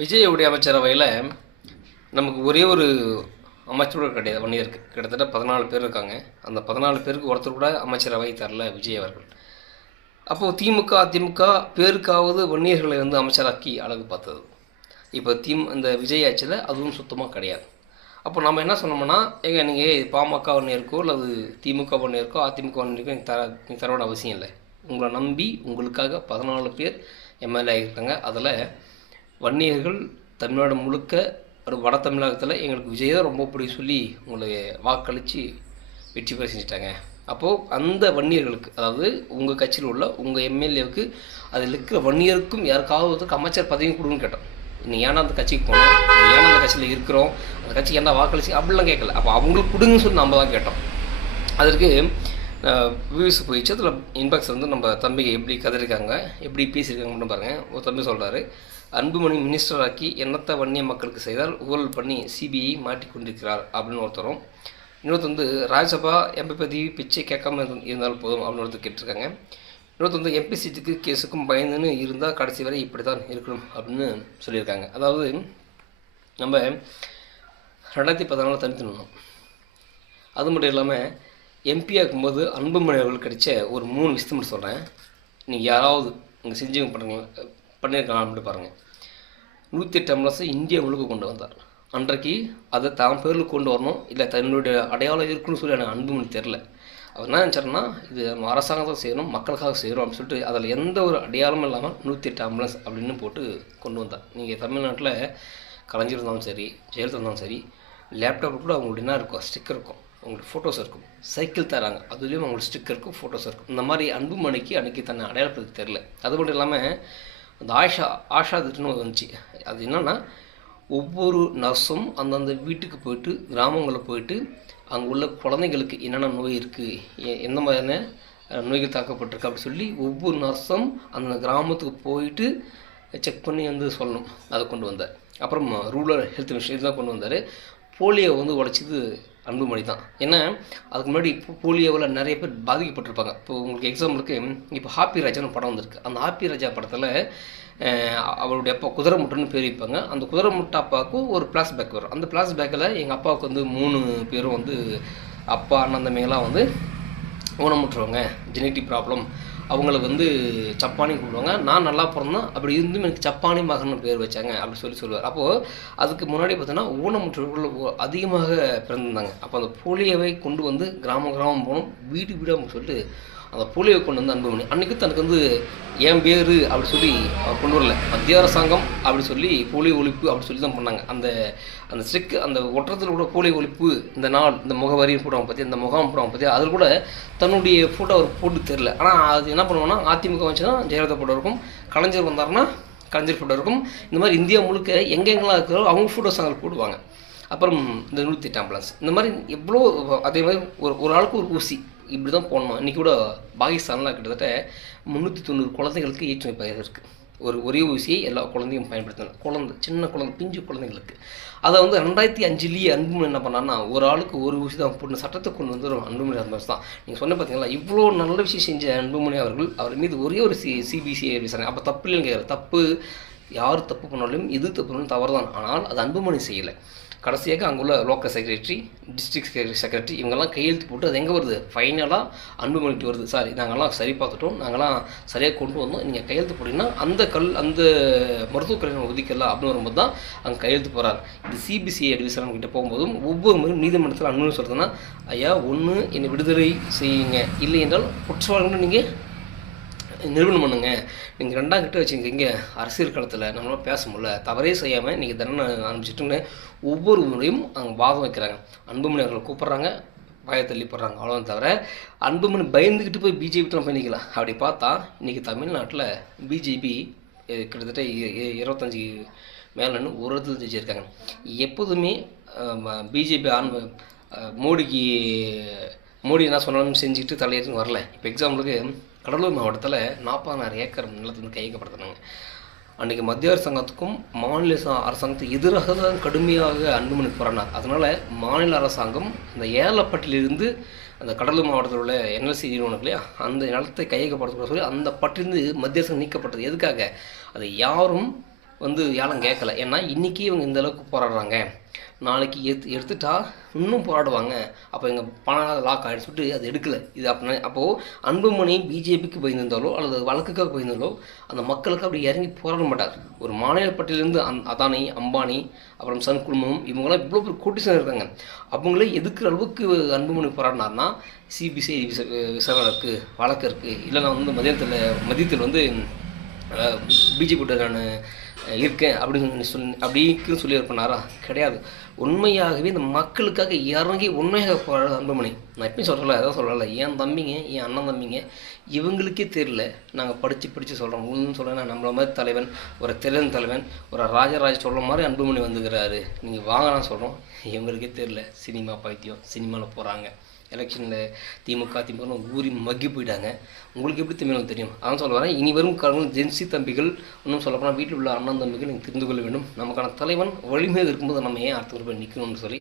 விஜயுடைய அமைச்சரவையில் நமக்கு ஒரே ஒரு அமைச்சர் கூட கிடையாது. வன்னியருக்கு கிட்டத்தட்ட 14 பேர் இருக்காங்க. அந்த 14 பேருக்கு ஒருத்தர் கூட அமைச்சரவை தரல விஜய் அவர்கள். அப்போது திமுக அதிமுக பேருக்காவது வன்னியர்களை அமைச்சராக்கி அழகு பார்த்தது. இப்போ இந்த விஜய் ஆட்சியில் அதுவும் சுத்தமாக கிடையாது. அப்போ நம்ம என்ன சொன்னோம்னா, நீங்கள் பாமக வன்னியருக்கோ அல்லது திமுக வன்னியருக்கோ அதிமுக வன்னியருக்கோ நீங்கள் தர வேண்டிய அவசியம் இல்லை. உங்களை நம்பி உங்களுக்காக 14 பேர் எம்எல்ஏ ஆகியிருக்காங்க. அதில் வன்னியர்கள் தமிழ்நாடு முழுக்க ஒரு வட தமிழகத்தில் எங்களுக்கு விஜய் தான் ரொம்ப பிடிக்கும் சொல்லி உங்களை வாக்களித்து வெற்றி பெற செஞ்சுட்டாங்க. அப்போது அந்த வன்னியர்களுக்கு, அதாவது உங்கள் கட்சியில் உள்ள உங்கள் எம்எல்ஏவுக்கு அதில் இருக்கிற வன்னியருக்கும் யாருக்காவது அமைச்சர் பதவியும் கொடுங்கன்னு கேட்டோம். நீங்கள் ஏன்னா அந்த கட்சிக்கு போனோம், நீங்கள் ஏன்னா அந்த கட்சியில் இருக்கிறோம், அந்த கட்சிக்கு என்ன வாக்களிச்சு அப்படிலாம் கேட்கல. அப்போ அவங்களுக்கு கொடுங்கன்னு சொல்லி நம்ம தான் கேட்டோம். அதற்கு வியூஸ் போயிடுச்சு. அதில் இன்பாக்ஸ் நம்ம தம்பிக்கு எப்படி கதறிருக்காங்க, எப்படி பேசியிருக்காங்கன்னு பாருங்கள். ஒரு தம்பி சொல்கிறாரு, அன்புமணி மினிஸ்டராக்கி எண்ணத்தை வன்னிய மக்களுக்கு செய்தால் ஊழல் பண்ணி சிபிஐ மாட்டிக்கொண்டிருக்கிறார் அப்படின்னு ஒருத்தரும், இன்னொருத்தர் ராஜ்யசபா எம்பி பதவி பிச்சை கேட்காம இருந்தாலும் போதும் அப்படின்னு ஒருத்தர் கேட்டிருக்காங்க. இன்னொருத்தர் எம்பி சீட்டுக்கு கேஸுக்கும் பயந்துன்னு இருந்தால் கடைசி வரை இப்படி தான் இருக்கணும் அப்படின்னு சொல்லியிருக்காங்க. அதாவது நம்ம 2014 தனித்துணும். அது மட்டும் இல்லாமல் எம்பி ஆக்கும்போது அன்புமணி அவர்கள் கிடைச்ச ஒரு 3 விஷயத்தை மட்டும் சொல்கிறேன். நீங்கள் யாராவது இங்கே செஞ்சவங்க பண்ணியிருக்கலாம் அப்படின்னு பாருங்கள். 108 அம்புலன்ஸை இந்தியா முழுக்க கொண்டு வந்தார். அன்றைக்கு அதை தான் பேரில் கொண்டு வரணும், இல்லை தன்னுடைய அடையாளம் இருக்குன்னு சொல்லி எனக்கு அன்புமணி தெரில. அவர் என்ன நினச்சாருன்னா, இது நம்ம அரசாங்கத்தை செய்யணும், மக்களுக்காக செய்கிறோம் அப்படின்னு சொல்லிட்டு அதில் எந்த ஒரு அடையாளமும் இல்லாமல் 108 ஆம்புலன்ஸ் அப்படின்னு போட்டு கொண்டு வந்தார். நீங்கள் தமிழ்நாட்டில் கலைஞர் இருந்தாலும் சரி, ஜெயலலிதா இருந்தாலும் சரி, லேப்டாப்பில் கூட அவங்களுக்கு என்ன இருக்கும், ஸ்டிக்கர் இருக்கும், அவங்களுக்கு ஃபோட்டோஸ் இருக்கும், சைக்கிள் தராங்க, அதுலேயும் அவங்களுக்கு ஸ்டிக்கர் இருக்கும், ஃபோட்டோஸ் இருக்கும். இந்த மாதிரி அன்புமணிக்கு அன்றைக்கி தன்னை அடையாளப்படுத்த தெரில. அது மட்டும் இல்லாமல் அந்த ஆஷா திட்டம்னு வந்துச்சு. அது என்னென்னா, ஒவ்வொரு நர்ஸும் அந்தந்த வீட்டுக்கு போயிட்டு, கிராமங்களில் போயிட்டு, அங்கே உள்ள குழந்தைங்களுக்கு என்னென்ன நோய் இருக்குது, எந்த மாதிரியான நோய்கள் தாக்கப்பட்டிருக்கு அப்படி சொல்லி ஒவ்வொரு நர்ஸும் அந்த கிராமத்துக்கு போயிட்டு செக் பண்ணி சொல்லணும். அதை கொண்டு வந்தார். அப்புறம் ரூரல் ஹெல்த் மிஷன் இதுதான் கொண்டு வந்தார். போலியோ உடைச்சது அன்புமணி தான். ஏன்னா அதுக்கு முன்னாடி இப்போ போலியோவில் நிறைய பேர் பாதிக்கப்பட்டிருப்பாங்க. இப்போ உங்களுக்கு எக்ஸாம்பிளுக்கு இப்போ ஹாப்பி ராஜான்னு படம் வந்திருக்கு. அந்த ஹாப்பி ராஜா படத்தில் அவருடைய அப்பா குதிரை முட்டைன்னு பேர் வைப்பாங்க. அந்த குதிரை முட்டை அப்பாவுக்கும் ஒரு ஃப்ளாஷ்பேக் வரும். அந்த ஃப்ளாஷ்பேக்கில் எங்கள் அப்பாவுக்கு 3 பேரும் அப்பா அண்ணன் தம்பிங்கெல்லாம் ஊனமுற்றுவாங்க, ஜெனட்டிக் ப்ராப்ளம், அவங்களுக்கு சப்பானி கூப்பிடுவாங்க. நான் நல்லா பிறந்தேன், அப்படி இருந்தும் எனக்கு சப்பானி மகன் பேர் வச்சாங்க அப்படி சொல்லுவார். அப்போது அதுக்கு முன்னாடி பார்த்தீங்கன்னா ஊனமுற்றவர்கள் அதிகமாக பிறந்திருந்தாங்க. அப்போ அந்த போலியோவை கொண்டு கிராமம் போகணும், வீடு வீடாக சொல்லிட்டு அந்த போலியோவை கொண்டு அன்புமணி அன்றைக்கி தனக்கு என் பேர் அப்படி சொல்லி கொண்டு வரல, மத்திய அரசாங்கம் அப்படி சொல்லி போலியோ ஒழிப்பு அப்படி சொல்லி தான் பண்ணாங்க. அந்த ஸ்டிக் அந்த ஒற்றத்தில் கூட போலியோ ஒழிப்பு இந்த நாள் இந்த முகவரியும் போடுவாங்க பற்றி, இந்த முகாம் போடுவாங்க பற்றி, அதில் கூட தன்னுடைய ஃபோட்டோ அவர் போட்டு தெரில. ஆனால் அது என்ன பண்ணுவோன்னா, அதிமுக வந்துச்சுன்னா ஜெயலலிதா ஃபோட்டோ இருக்கும், கலைஞர் வந்தாருன்னா கலைஞர் ஃபோட்டோ இருக்கும். இந்த மாதிரி இந்தியா முழுக்க எங்கெங்கெல்லாம் இருக்கிறோ அவங்க ஃபோட்டோஸ் அங்கே போடுவாங்க. அப்புறம் இந்த 108 ஆம்புலன்ஸ் இந்த மாதிரி எவ்வளோ, அதே மாதிரி ஒரு ஆளுக்கு ஒரு ஊசி இப்படி தான் போடணும். இன்றைக்கி கூட பாகிஸ்தானில் கிட்டத்தட்ட 390 குழந்தைகளுக்கு ஏற்றுமை பயிர் இருக்குது. ஒரே ஊசியை எல்லா குழந்தையும் பயன்படுத்தணும். சின்ன குழந்தை, பிஞ்சு குழந்தைங்களுக்கு. அதை 2005 அன்புமணி என்ன பண்ணான்னா, ஒரு ஆளுக்கு ஒரு ஊசி தான் போட்டு சட்டத்தை கொண்டு அன்புமணி அந்த தான். நீங்கள் சொன்ன பார்த்தீங்களா, இவ்வளோ நல்ல விஷயம் செஞ்ச அன்புமணி அவர் மீது ஒரே ஒரு சிபிசிஐ விசாரணை. அப்போ தப்பு இல்லைன்னு கேட்குற, தப்பு யார் தப்பு பண்ணாலும் எது தப்பு பண்ணாலும் தவறு தான். ஆனால் அது அன்புமணி செய்யலை. கடைசியாக அங்குள்ள லோக்கல் செக்ரட்டரி, டிஸ்ட்ரிக்ட் செக்ரட்டரி இவங்கெல்லாம் கையெழுத்து போட்டு அது எங்கே வருது, ஃபைனலாக அன்புமணிக்கு வருது. சாரி, நாங்கள்லாம் சரி பார்த்துட்டோம், நாங்கள்லாம் சரியாக கொண்டு வந்தோம், நீங்கள் கையெழுத்து போட்டிங்கன்னா அந்த மருத்துவக் கல்வியை ஒதுக்கலாம் அப்படின்னு வரும்போது தான் அங்கே கையெழுத்து போகிறார். இது சிபிசிஐ விசாரணை கிட்டே போகும்போதும் ஒவ்வொரு முறையும் நீதிமன்றத்தில் அன்புமணி சொல்கிறதுனா, ஐயா ஒன்று என்னை விடுதலை செய்யுங்க, இல்லை என்றால் குற்றவாளிகளும் நீங்கள் நிறுவனம் பண்ணுங்க, நீங்கள் 2ஆம் கிட்ட வச்சுருக்கீங்க, அரசியல் காலத்தில் நம்மளால் பேச முடியல, தவறே செய்யாமல் நீங்கள் தண்டனை ஆரம்பிச்சுட்டுன்னு ஒவ்வொரு முறையும் அங்கே வாதம் வைக்கிறாங்க. அன்புமணி அவர்களை கூப்பிட்றாங்க, வாயை தள்ளி போடுறாங்க, அவ்வளோதான். தவிர அன்புமணி பயந்துக்கிட்டு போய் பிஜேபிட்டெலாம் பண்ணிக்கலாம். அப்படி பார்த்தா இன்றைக்கி தமிழ்நாட்டில் பிஜேபி கிட்டத்தட்ட 25 மேலேன்னு ஒரு இடத்துல ஜெயிச்சிருக்காங்க. எப்போதுமே பிஜேபி மோடி என்ன சொன்னாலும் செஞ்சுக்கிட்டு தலையேற்று வரல. இப்போ எக்ஸாம்பிளுக்கு கடலூர் மாவட்டத்தில் 40,000 ஏக்கர் நிலத்தில் கையகப்படுத்தினாங்க. அன்றைக்கி மத்திய அரசாங்கத்துக்கும் மாநில அரசாங்கத்துக்கு எதிராக தான் கடுமையாக அன்புமணி போராடினார். அதனால் மாநில அரசாங்கம் அந்த ஏலப்பட்டிலிருந்து அந்த கடலூர் மாவட்டத்தில் உள்ள என்எல்சி நிறுவனம் இல்லையா, அந்த நிலத்தை கையகப்படுத்த சொல்லி அந்த பட்டிலிருந்து மத்திய அரசாங்கம் நீக்கப்பட்டது. எதுக்காக? அதை யாரும் வந்து யாரும் கேட்கல. ஏன்னா இன்றைக்கி இவங்க இந்த அளவுக்கு போராடுறாங்க, நாளைக்கு எடுத்துட்டா இன்னும் போராடுவாங்க, அப்போ எங்கள் பணம் லாக் ஆகிடுன்னு சொல்லிட்டு அது எடுக்கலை. இது அப்போது அன்புமணி பிஜேபிக்கு பயந்திருந்தாலோ அல்லது வழக்குக்காக பயந்தாலோ அந்த மக்களுக்கு அப்படி இறங்கி போராட மாட்டார். ஒரு மாநில பட்டியலேருந்து அதானி, அம்பானி, அப்புறம் சன் குழுமம், இவங்களாம் இவ்வளோ பேர் கூட்டிசன் இருக்காங்க. அவங்களே எதுக்குற அளவுக்கு அன்புமணி போராடினார்னா, சிபிசிஐடி விசாரணை இருக்குது, வழக்கு இருக்குது, இல்லை நான் வந்து மதியத்தில் வந்து பிஜேபியோட நான் இருக்கேன் அப்படின்னு சொல்லியிருப்பேனாரா? கிடையாது. உண்மையாகவே இந்த மக்களுக்காக இறங்கி உண்மையாக போராட அன்புமணி. நான் எப்பயும் சொல்லலை, அதான் சொல்லலை, என் தம்பிங்க, என் அண்ணன் தம்பிங்க இவங்களுக்கே தெரியல. நாங்கள் படித்து சொல்கிறோம். ஒன்றும் சொல்கிறேன், நம்மள மாதிரி தலைவன், ஒரு தலைவன், ஒரு ராஜராஜ சொல்கிற மாதிரி அன்புமணி வந்துக்கிறாரு, நீங்கள் வாங்கலாம் சொல்கிறோம். இவங்களுக்கே தெரியல. சினிமா பைத்தியம், சினிமாவில் போகிறாங்க. எலெக்ஷனில் திமுக ஊறி மக்கி போயிட்டாங்க. உங்களுக்கு எப்படி தெரியும்? அதான் சொல்ல வரேன். இனி வரும் காலங்கள் ஜென்சி தம்பிகள், இன்னும் சொல்லப்போனால் வீட்டில் உள்ள அண்ணன் தம்பிகள் நீங்கள் தெரிந்து கொள்ள வேண்டும். நமக்கான தலைவன் வலிமையாக இருக்கும்போது நம்ம ஏன் அடுத்த போய் நிற்கணும்னு சொல்லி